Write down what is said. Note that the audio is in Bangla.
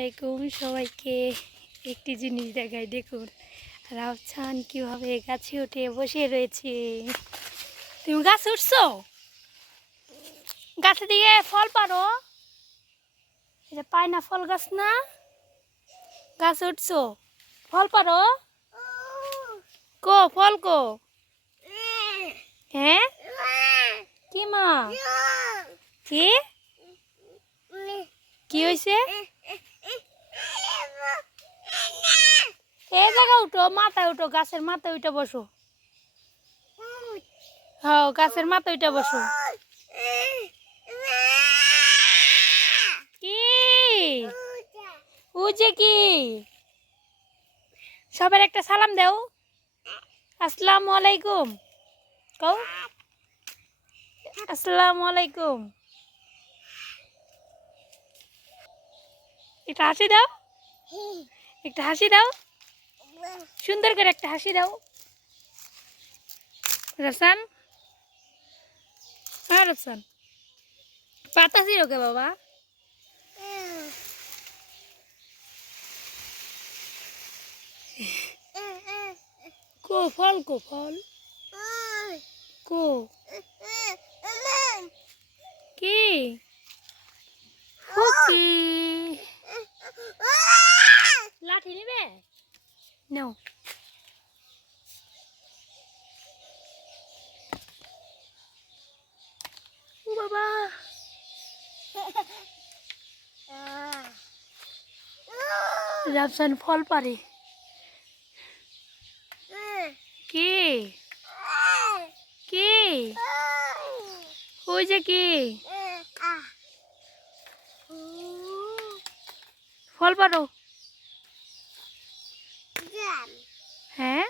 আলাইকুম সবাইকে। একটি জিনিস দেখাই, দেখুন। রাউছান কীভাবে গাছে উঠে বসে রয়েছে। তুমি গাছ উঠছো? গাছে দিয়ে ফল পারো এটা পায় না ফল গাছ না? গাছ উঠছো? ফল পারো কো, ফল কো। হ্যাঁ? কি মা? কি? কি হয়েছে এ জায়গা উঠো, মাথায় উঠো, গাছের মাথায় উঠে বসো। হ্যাঁ গাছের মাথায় উঠে বসো। কি? উজে কি? সবার একটা সালাম দাও। আসসালামু আলাইকুম। কও। আসসালামু আলাইকুম। একটা হাসি দাও। একটা হাসি দাও। সুন্দর করে একটা হাসি দাও। রসান? হ্যাঁ রসান। পাতা ছিল কে বাবা? কো ফল কো। ফল কো? কি লাঠি নিবে? নাও ও বাবা রাফসান ফল পারে কি? কি? ওই যে কি? ফল পারো। হ্যাঁ?